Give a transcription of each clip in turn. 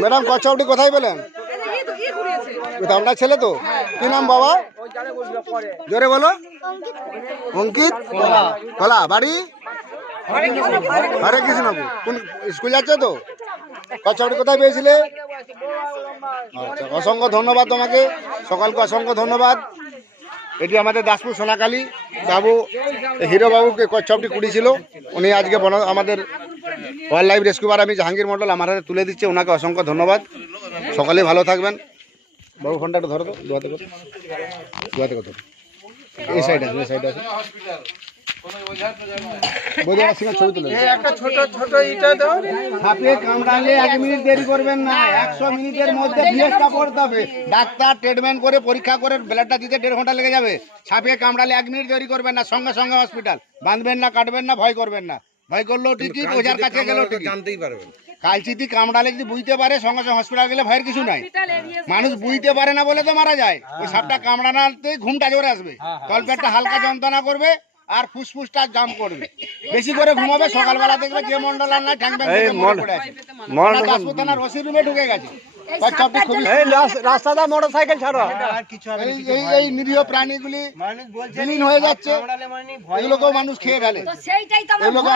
Madam কচ্ছপটি কোথায় পেলেন? আপনার ছেলে তো? কি নাম বাবা? জোরে বলো। অঙ্কিত? কলা। বাড়ি? হরে কৃষ্ণপুর। কোন স্কুল যাচ্ছে তো? কচ্ছপটি কোথায় পেয়েছিলে? আচ্ছা অসংখ্য ধন্যবাদ তোমাকে। সকালকে অসংখ্য ধন্যবাদ। এটি আমাদের দাসপুর সোনাকালী বাবু হিরো বাবুকে কচ্ছপটি কুড়িয়েছিল। উনি আজকে বন আমাদের ওয়াইল্ড লাইফ রেস্কিউবার আমি জাহাঙ্গীর মন্ডল আমার হাতে তুলে দিচ্ছে ওনাকে অসংখ্য ধন্যবাদ। সকালে ভালো থাকবেন। বাবু ফোনটা একটু ধরো তো দুহাতে কত দুহাতে কত এই সাইড আছে এই সাইড আছে। একটা ছোট ছোট ইটা দাও। কামড়ালে এক মিনিট দেরি করবেন না একশো মিনিটের মধ্যে ভিএসটা করতে হবে। ডাক্তার ট্রিটমেন্ট করে পরীক্ষা করে ব্লাডটা দিতে দেড় ঘণ্টা লেগে যাবে। সাপে কামড়ালে এক মিনিট দেরি করবেন না সঙ্গে সঙ্গে হসপিটাল বাঁধবেন না কাটবেন না ভয় করবেন না। ভয় করলেও টিকিট ওঝার কাছে টিকিট। জানতেই পারবেন কালচিতি কামড়ালে যদি বুঝতে পারে সঙ্গে সঙ্গে হসপিটাল গেলে ভয়ের কিছু নাই। মানুষ বুঝতে পারে না বলে তো মারা যায়। ওই সাপটা কামড়ানোতে ঘুমটা জোরে আসবে। তলপেটটা হালকা যন্ত্রণা করবে আর ফুসফুসটা জাম করবে। বেশি করে ঘুমাবে সকালবেলা দেখবে যে মন্ডল আর নাই ঠ্যাং ব্যাং ওনার দাসপুর থানার রুমে ঢুকে গেছে। রাস্তাটা মোটর সাইকেল ছাড়ো। এই এই এই নিরীহ প্রাণীগুলি বিলীন হয়ে যাচ্ছে। এগুলোকেও মানুষ খেয়ে ফেলে। তো সেইটাই তো আমার এগুলোকে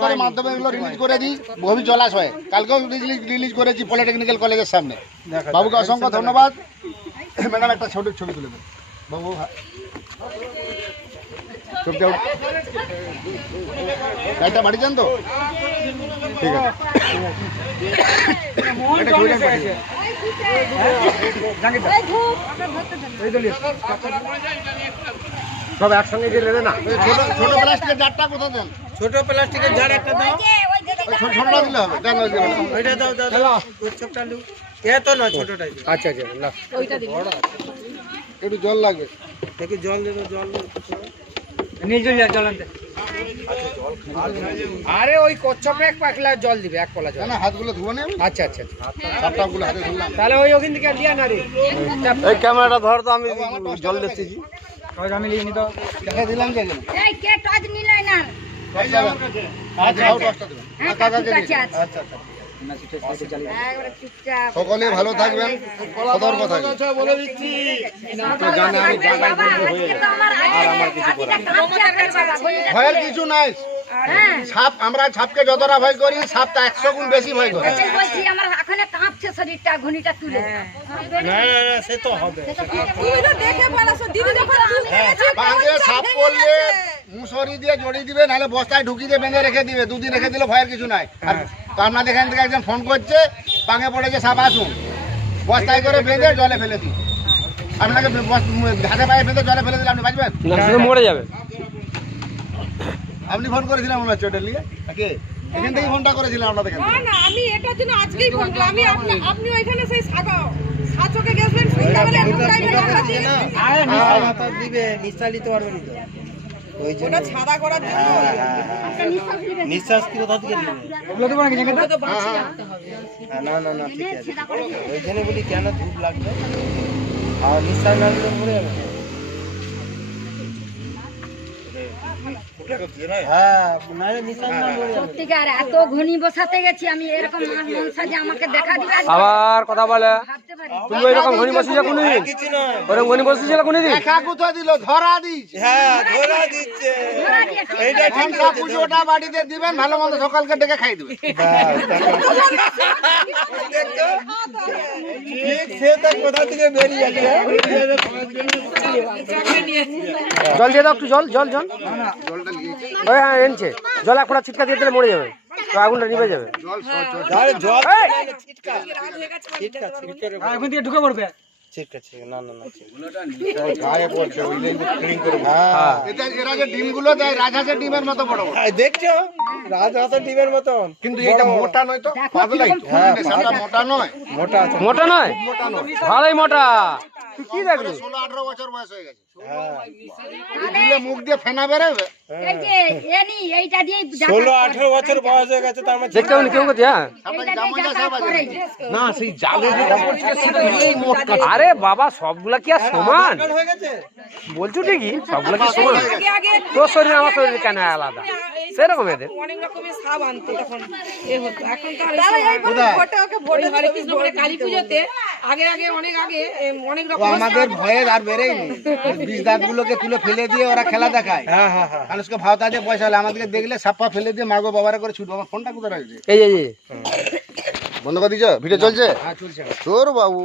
আমরা মাধ্যমে এগুলো রিলিজ করে দিই গভী জলাশয়ে কালকেও রিলিজ রিলিজ করেছি পলিটেকনিক্যাল কলেজের সামনে। বাবুকে অসংখ্য ধন্যবাদ। ম্যাডাম একটা ছোট ছবি তুলে দেন। বাবু ছবিটা গাড়িটা বাড়ি যান তো? ঠিক আছে। সব একসঙ্গে যে নেবে না? ছোট ছোট প্লাস্টিকের জারটা কোথায় দেন? ছোট প্লাস্টিকের জার একটা দাও। ছোটটা দিলে হবে দেন ওই ওইটা দাও দাও দাও। ছোটটা লু এ তো নয় ছোটটাই আচ্ছা আচ্ছা না। একটু জল লাগবে দেখি জল দেবে জল আরে ওই কচ্ছপে এক পাখলা জল দিবে এক কলা জল না হাতগুলো ধুবো না আচ্ছা আচ্ছা হাতে ধরলাম তাহলে ওই ওখান থেকে লিয়া না রে এই ক্যামেরাটা ধর তো আমি জল কোথায়? দেখতেছি আমি লিয়ে নি তো দেখা দিলাম যে এই কে টজ নিলে না? আচ্ছা। হ্যাঁ, দিন। আছে। আচ্ছা, আচ্ছা। একবারে চুপচাপ। সকলে ভালো থাকবেন। সতর্ক থাকবেন। ভয়ের কিছু নাই। হ্যাঁ, সাপ আমরা সাপকে যতটা ভয় করি সাপ তা একশো গুণ বেশি ভয় করে। ওটাই বলছি, আমার এখনও কাঁপছে শরীরটা, ঘড়িটা তুলে। না না না সে তো হবে সাপ পড়লে মুসরি দিয়ে জড়ি দিবে নাহলে বস্তায় ঢুকিয়ে দিয়ে বেঁধে রেখে দিবে। দুদিন রেখে দিলে ভয়ের কিছু নাই। আর তো আপনাদের এখান থেকে একজন ফোন করছে পাঙে পড়েছে সাপ আসুন বস্তায় করে বেঁধে জলে ফেলে দিই আপনাকে হাতে পায়ে বেঁধে জলে ফেলে দিলে আপনি বাঁচবেন? মরে যাবে। আপনি ফোন করেছিলেন মনে হচ্ছে ওটা নিয়ে? নাকি? এখান থেকে ফোনটা করেছিলাম আপনাদের না না আমি এটার জন্য আজকেই ফোন করলাম। আমি আপনি আপনি ওইখানে সেই সাগা সাচকে গেছিলেন সন্ধ্যাবেলা টাইমে আরে তো। ওই জন্য ওটা করার জন্য? নিঃশ্বাস কি কোথা থেকে নিবে ওটা তো বাঁচি হ্যাঁ, না না না ঠিক আছে। ওই জন্য বলি কেন ধূপ লাগবে? আর নিঃশ্বাস না নিলে যাবে। হ্যাঁ আবার কথা বলে। তুমি এরকম ঘনি বসেছিল কোনদিন? কিছু নয়। ওরকম ঘনি বসেছিল কোনদিন? দেখা কোথা দিল? ধরা হ্যাঁ ধরা দিচ্ছে। এইটা পুজোটা বাড়িতে দিবেন ভালো মন্দ সকালকে ডেকে খাই জল দিয়ে দাও একটু জল জল জল। ওই হ্যাঁ এনেছে। জল এক ফোঁটা ছিটকা দিয়ে দিলে মরে যাবে। তো আগুনটা নিভে যাবে। এখন থেকে ঢুকে পড়বে। ছিটকা ছিটকা না না না গায়ে পড়ছে বুঝলে ক্লিন করে এটা এরা যে ডিমগুলো রাজহাঁসের ডিমের মতো বড় বড়। দেখছ? রাজহাঁসের ডিমের মতন। কিন্তু এটা মোটা নয় তো? হ্যাঁ মোটা নয়। মোটা আছে। মোটা নয়। ভালোই মোটা। তুই কি দেখলি ষোলো আঠারো বছর বয়স হয়ে গেছে। হ্যাঁ। দিলে মুখ দিয়ে ফেনা বেরোবে? এই যে এনি এইটা দিয়ে ষোলো আঠেরো বছর বয়স হয়ে গেছে তার মানে দেখতে পাবনি কেউ হ্যাঁ না সেই জালে আরে বাবা সবগুলা কি আর সমান? বলছো ঠিকই সবগুলা কি সমান? তোর শরীর আমার শরীর কেন আলাদা? সেরকম এদের। অনেক রকমের সাপ আনতো তখন এ হতো। এখন তো আর হয় ওকে ভোটে বলে কালী পুজোতে আগে আগে অনেক আগে অনেক রকম আমাদের ভয়ে আর বেরেইনি বিষ দাঁত গুলোকে তুলে ফেলে দিয়ে ওরা খেলা দেখায়। হ্যাঁ হ্যাঁ হ্যাঁ। মানুষকে ভাওতা দিয়ে পয়সা হলে আমাদেরকে দেখলে সাপ্পা ফেলে দিয়ে মাগো বাবারা করে ছুটবো। আমার ফোনটা কোথায় রাখছে এই যে এই বন্ধ করে দিছ ভিডিও চলছে? হ্যাঁ চলছে। তোর বাবু।